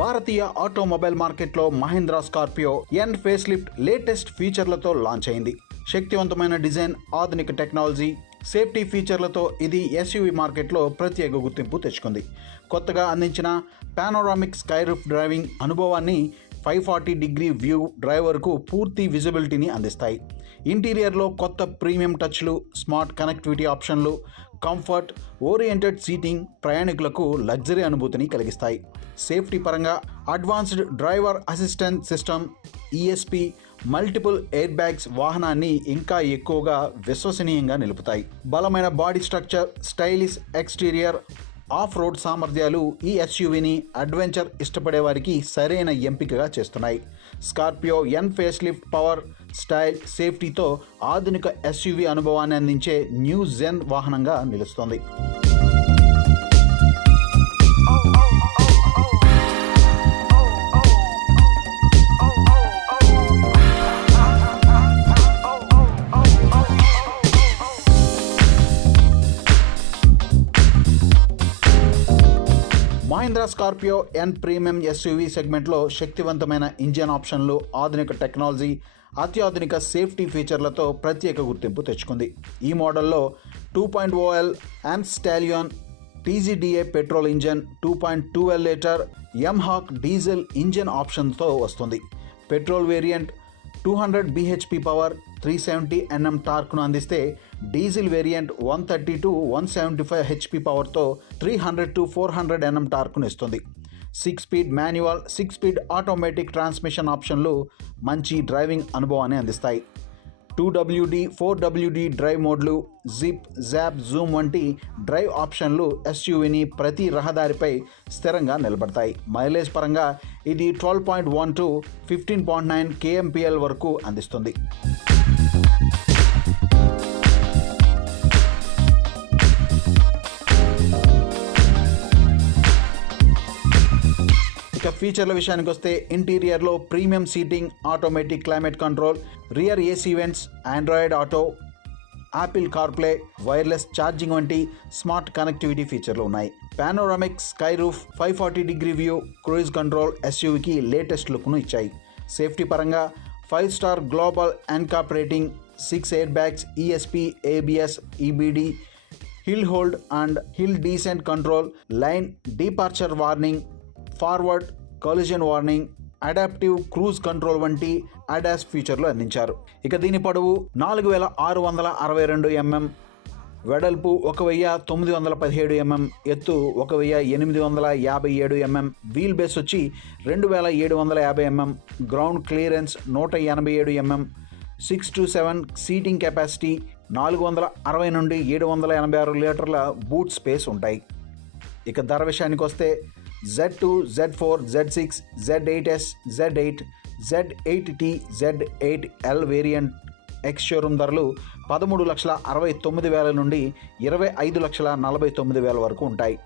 భారతీయ automobile మార్కెట్లో Mahindra Scorpio N face lift latest ఫీచర్లతో launch అయింది. శక్తివంతమైన డిజైన్, ఆధునిక టెక్నాలజీ, సేఫ్టీ ఫీచర్లతో ఇది ఎస్యూవీ మార్కెట్లో ప్రత్యేక గుర్తింపు తెచ్చుకుంది. కొత్తగా అందించిన పానోరామిక్ స్కై రూఫ్ డ్రైవింగ్ అనుభవాన్ని 540-డిగ్రీ వ్యూ డ్రైవర్కు పూర్తి విజిబిలిటీని అందిస్తాయి. ఇంటీరియర్లో కొత్త ప్రీమియం టచ్లు, స్మార్ట్ కనెక్టివిటీ ఆప్షన్లు, కంఫర్ట్ ఓరియంటెడ్ సీటింగ్ ప్రయాణికులకు లగ్జరీ అనుభూతిని కలిగిస్తాయి. సేఫ్టీ పరంగా advanced driver assistant system, ESP, multiple air bags వాహనాన్ని ఇంకా ఎక్కువగా విశ్వసనీయంగా నిలుపుతాయి. బలమైన body structure, stylish exterior, off road సామర్థ్యాలు ఈ ఎస్యూవీని అడ్వెంచర్ ఇష్టపడే వారికి సరైన ఎంపికగా చేస్తున్నాయి. Scorpio N face lift power, style, సేఫ్టీతో ఆధునిక ఎస్యూవీ అనుభవాన్ని అందించే న్యూ జెన్ వాహనంగా నిలుస్తోంది. Mahindra Scorpio N premium SUV సెగ్మెంట్లో శక్తివంతమైన ఇంజిన్ ఆప్షన్లు, ఆధునిక టెక్నాలజీ, అత్యాధునిక సేఫ్టీ ఫీచర్లతో ప్రత్యేక గుర్తింపు తెచ్చుకుంది. ఈ మోడల్లో 2.0L amps stallion TGDA petrol engine, 2.2L litre m hawk diesel engine ఆప్షన్తో వస్తుంది. Petrol variant 200 bhp power, 370 Nm టార్క్ను అందిస్తే డీజిల్ వేరియంట్ 130 to 175 hp పవర్తో 300 to 400 Nm టార్క్ను ఇస్తుంది. 6 speed manual, 6 speed automatic transmission ఆప్షన్లు మంచి డ్రైవింగ్ అనుభవాన్ని అందిస్తాయి. 2WD, 4WD డ్రైవ్ మోడ్లు, జిప్, జాప్, జూమ్ వంటి డ్రైవ్ ఆప్షన్లు ఎస్యూవీని ప్రతి రహదారిపై స్థిరంగా నిలబడతాయి. మైలేజ్ పరంగా ఇది 12.1 to 15.9 kmpl వరకు అందిస్తుంది. ఇక ఫీచర్ల విషయానికి వస్తే ఇంటీరియర్లో premium seating, automatic climate control, rear AC vents, Android Auto, Apple CarPlay, wireless charging వంటి స్మార్ట్ కనెక్టివిటీ ఫీచర్లు ఉన్నాయి. పానోరామిక్ స్కై రూఫ్, 540-డిగ్రీ వ్యూ, క్రూయిజ్ కంట్రోల్ ఎస్యూవీకి లేటెస్ట్ లుక్ను ఇచ్చాయి. సేఫ్టీ పరంగా 5 star global NCAP rating, 6 air bags, ESP, ABS, EBD, hill hold and hill descent control, lane departure warning, forward collision warning, adaptive cruise control వంటి ADAS ఫీచర్లు అందించారు. ఇక దీని పొడవు 4662 mm, వెడల్పు 1917 mm, ఎత్తు 1857 mm, వీల్ బేస్ వచ్చి 2750 mm, ground clearance 187 mm, 6 to 7 seating capacity, 460 నుండి 786 లీటర్ల బూట్ స్పేస్ ఉంటాయి. ఇక ధర విషయానికి వస్తే Z2, Z4, Z6, Z8S, Z8, Z8T, Z8L variant ex showroom ధరలు 13,69,000 నుండి 25,49,000 వరకు ఉంటాయి.